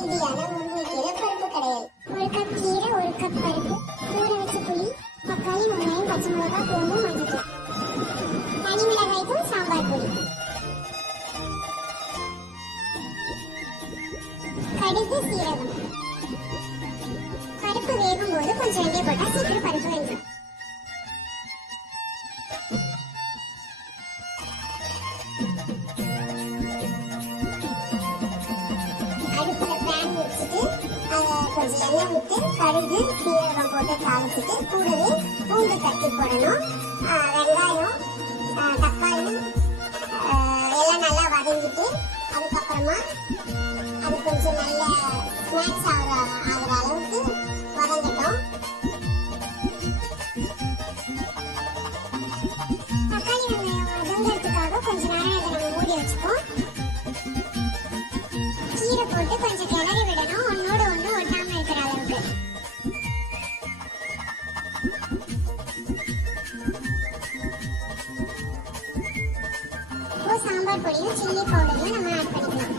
ஹெல்தியான முருங்கைக்கீரை பருப்பு கடையல். 1 கப் கீரை, 1 கப் பருப்பு, ஊற வச்ச புளி, தக்காளி, வெங்காயம், பச்சை மிளகாய், பூண்டு, மஞ்சள், தனி மிளகாய் தூள், சாம்பார் பொடி, கடுகு, சீரகம். பருப்பு வேகும் போது கொஞ்சம் எண்ணெய் போட்டா சீக்கிரம் பருப்பு வெந்துடும். அடுப்புல பேன் வச்சுட்டு கொஞ்சம் எண்ணெய் விட்டு கடுகு சீரகம் போட்டு தாளிச்சுட்டு கூடவே பூண்டு தட்டி போடணும். வெங்காயம், தக்காளி எல்லாம் நல்லா வதங்கிட்டு அதுக்கப்புறமா அது கொஞ்சம் நல்ல ஸ்நாக்ஸ் ஆகிற அளவுக்கு வதங்கட்டும். தக்காளி வெங்காயம் வதங்கிறதுக்காக கொஞ்ச நேரம் இதை நம்ம மூடி வச்சுப்போம். கீரை போட்டு கொஞ்சம் கிளறி விடணும், ஒன்னோட ஒன்று ஒட்டாம இருக்கிற அளவுக்கு. இப்போ சாம்பார் பொடியும் சில்லி பவுடரையும் நம்ம ஆட் பண்ணிக்கலாம்.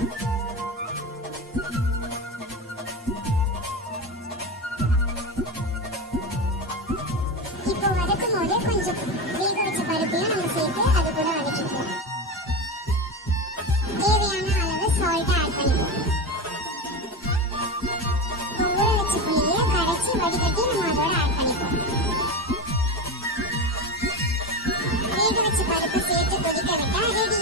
இப்போ வதக்கும் போதே கொஞ்சம் வேக வச்ச பருப்பையும் நம்ம சேர்த்து அது கூட வதக்கிக்கலாம். தேவையான அளவு சால்ட் ஆட் பண்ணிப்போம். ஊற வச்ச புளியை கரைச்சி வடிகட்டி நம்ம அதோட ஆட் பண்ணிப்போம். வேக வச்ச பருப்பு சேர்த்து கொதிக்க விட்டா ரெடி.